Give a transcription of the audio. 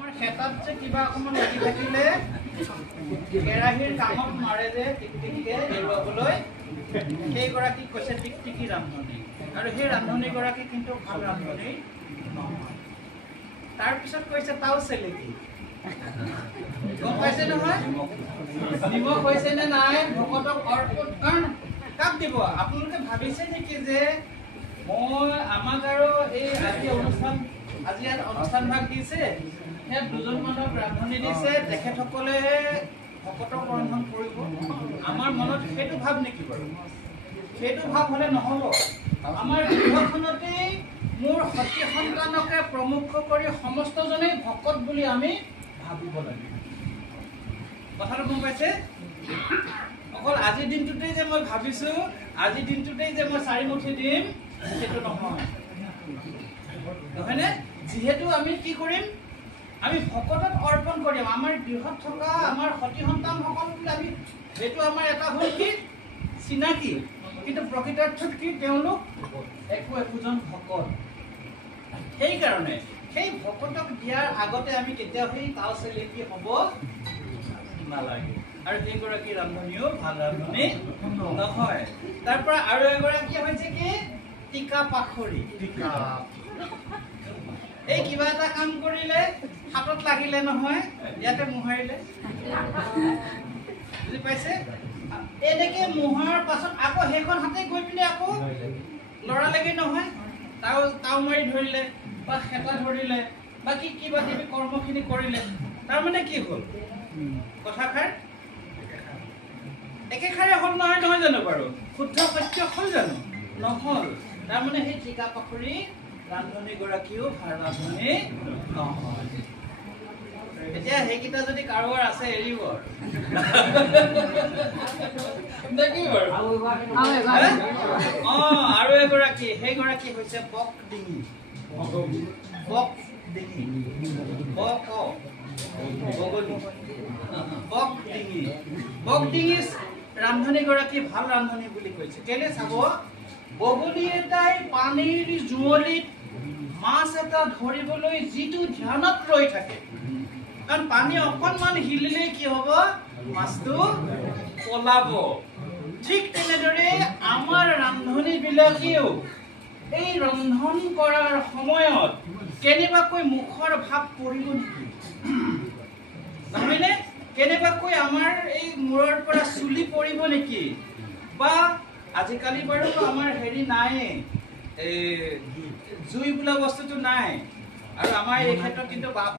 আমাৰ খেতাত যে কিবা অকমান লাগি থাকিলে কেৰাহীৰ কামত মাৰে যে টিকটিকে এৰুৱাবলৈ সেইগৰাকীক কৈছে টিকটিকি ৰান্ধনী আৰু সেই ৰান্ধনীগৰাকী কিন্তু ভাল ৰান্ধনী নহয়। তাৰপিছত কৈছে তাও চেলেকি গম পাইছে নহয় নিমখ হৈছে নে নাই ভকতক অৰ্পণ কাক দিব। আপোনালোকে ভাবিছে নেকি যে মই আমাক আৰু এই আজি ইয়াত অনুষ্ঠান ভাগ দিছে সেই দুজন মানক ৰান্ধনি দিছে তেখেতসকলে ভকতক ৰন্ধন কৰিব। আমাৰ মনত সেইটো ভাৱ নেকি বাৰু? সেইটো ভাৱ হলে নহব। আমাৰ গৃহখনতেই মোৰ সতী সন্তানকে প্ৰমুখ কৰি সমস্তজনেই ভকত বুলি আমি ভাবিব লাগিব। কথাটো গম পাইছে? অকল আজিৰ দিনটোতেই যে মই ভাবিছো আজিৰ দিনটোতেই যে মই 4 মুঠি দিম সেইটো নহয়, নহয়নে? যিহেতু আমি কি কৰিম, আমি ভকতক অৰ্পণ কৰিম। আমাৰ গৃহত থকা আমাৰ সতী সন্তানসকল আমি সেইটো আমাৰ এটা হ'ল কি চিনাকি, কিন্তু প্ৰকৃতাৰ্থত কি তেওঁলোক একোজন ভকত। সেইকাৰণে সেই ভকতক দিয়াৰ আগতে আমি কেতিয়াও সেই তাও চেলেকি হ'ব নালাগে। আৰু সেইগৰাকী ৰান্ধনীও ভাল ৰান্ধনী নহয়। তাৰ পৰা আৰু এগৰাকী হৈছে কি টিকা পাখৰি। এই কিবা এটা কাম কৰিলে হাতত লাগিলে নহয় ইয়াতে মোহাৰিলে, বুজি পাইছে? এনেকে মোহাৰ পাছত আকৌ সেইখন হাতে গৈ পিনে আকৌ লৰালেগে নহয়, তাও মাৰি ধৰিলে বা খেতা ধৰিলে বা কিবা কিবি কৰ্মখিনি কৰিলে। তাৰমানে কি হ'ল কথাষাৰ একেষাৰে হ'ল নহয় জানো বাৰু? শুদ্ধ সত্য হ'ল জানো? নহ'ল। তাৰমানে সেই টিকা পাখৰি ৰান্ধনীগৰাকীও ভাল ৰান্ধনী নহয়। এতিয়া সেইকেইটা যদি কাৰোবাৰ আছে এৰিব আৰু এগৰাকী সেইগৰাকী হৈছে বক ডিঙি। বক ডিঙি বক ডিঙি ৰান্ধনীগৰাকী ভাল ৰান্ধনী বুলি কৈছে। কেলে চাব, বগলী এটাই পানীৰ জুৱলিত মাছ এটা ধৰিবলৈ যিটো ধ্যানত ৰৈ থাকে, কাৰণ পানী অকণমান হিলিলে কি হব, মাছটো পলাব। ঠিক তেনেদৰে আমাৰ ৰান্ধনী বিলাকেও এই ৰন্ধন কৰাৰ সময়ত কেনেবাকৈ মুখৰ ভাৱ পৰিব নেকি, নহয়নে? কেনেবাকৈ আমাৰ এই মূৰৰ পৰা চুলি পৰিব নেকি? বা আজিকালি বাৰু আমাৰ হেৰি নাই, জুই বোলা বস্তুটো নাই, আৰু আমাৰ এই ক্ষেত্ৰত কিন্তু